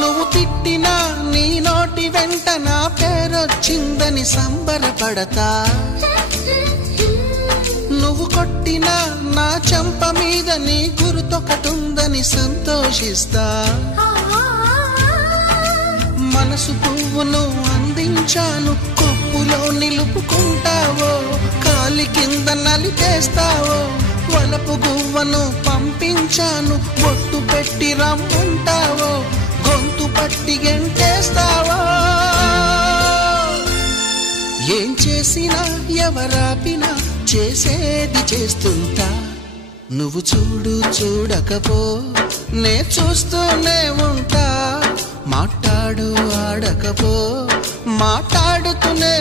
నువ్వు తిట్టినా నీ నోటి వెంట నా పేరొచ్చిందని సంబరపడతా, నువ్వు కొట్టినా నా చెంప మీద నీ గుర్తొకటుందని సంతోషిస్తా. మనసు పువ్వును అందించాను, కొప్పులో నిలుపుకుంటావో, కాలి కింద నలిపేస్తావో. వలపు గువ్వను పంపించాను, బొట్టు పెట్టి రమ్మంటావో, గొంతు పట్టి గెంటేస్తావో. ఏం చేసినా ఎవరాపినా చేసేది చేస్తుంటా. నువ్వు చూడు చూడకపో నే చూస్తూనే ఉంటా. మాట్లాడు ఆడకపో మాట్లాడుతూనే